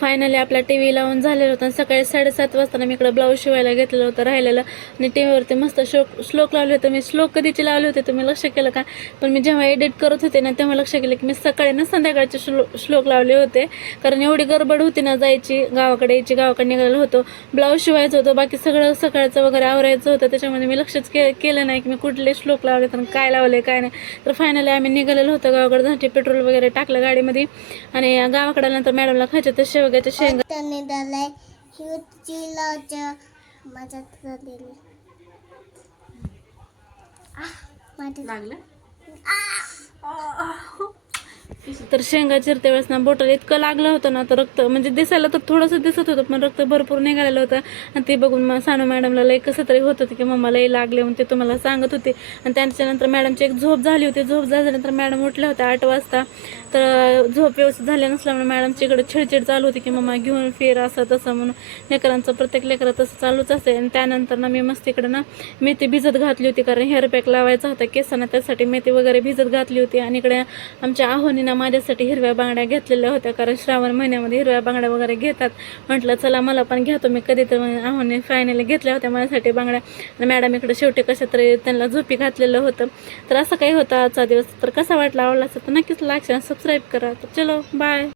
Finally आपला T V लावून झालेलं होतं. सकाळी 7:30 वाजता मी इकडं ब्लाऊज शिवायला घेतलेलं होतं राहिलेलं, आणि टी व्हीवरती मस्त श्लोक लावले होते. मी श्लोक कधीचे लावले होते तुम्ही लक्ष केलं का? पण मी जेव्हा एडिट करत होते ना तेव्हा लक्ष केलं की मी सकाळी ना संध्याकाळचे श्लोक लावले होते, कारण एवढी गडबड होती ना जायची, गावाकडे निघालेलो होतो, ब्लाऊज शिवायचं होतं, बाकी सगळं सकाळचं वगैरे आवरायचं होतं. त्याच्यामध्ये मी लक्षच केलं नाही की मी कुठले श्लोक लावले तर काय लावले काय नाही. तर फायनली आम्ही निघालेलो होतो गावाकडे. झाली पेट्रोल वगैरे टाकलं गाडीमध्ये, आणि गावाकडे नंतर मॅडमला खायचे तर शेवग्याच्या शेंगा लागलं. तर शेंगा चिरते वेळेस ना बोटाला इतकं लागलं होतं ना, तर रक्त म्हणजे दिसायला तर थोडंसं दिसत होतं पण रक्त भरपूर निघालेलं होतं. आणि ते बघून सानू मॅडमला लई कसं तरी होत होतं की मम्मा लई लागले म्हणून ते तुम्हाला सांगत होते. आणि त्याच्यानंतर मॅडमची एक झोप झाली होती. झोप झाल्यानंतर मॅडम उठल्या होत्या 8 वाजता. तर झोप व्यवस्थित झाली नसल्यामुळे मॅडमची इकडे चिडचिड चालू होती की मम्मा घेऊन फिर असं तसं म्हणून. लेकरांचं प्रत्येक लेकरं तसं चालूच असते. आणि त्यानंतर ना मी मस्त इकडं ना मेथी भिजत घातली होती, कारण हेअर पॅक लावायचा होता केसांना, त्यासाठी मेथी वगैरे भिजत घातली होती. आणि इकडे आमच्या आहोनी ना माझ्यासाठी हिरव्या बांगड्या घेतलेल्या होत्या, कारण श्रावण महिन्यामध्ये हिरव्या बांगड्या वगैरे घेतात. म्हटलं चला मला पण घ्या तुम्ही कधी, तर आहोने फायनली घेतल्या होत्या माझ्यासाठी बांगड्या. आणि मॅडम इकडे शेवटी कशा तरी त्यांना झोपी घातलेलं होतं. तर असं काही होतं आजचा दिवस. तर कसा वाटला, आवडला असेल तर नक्कीच लाईक आणि सबस्क्राईब करा. तर चलो बाय.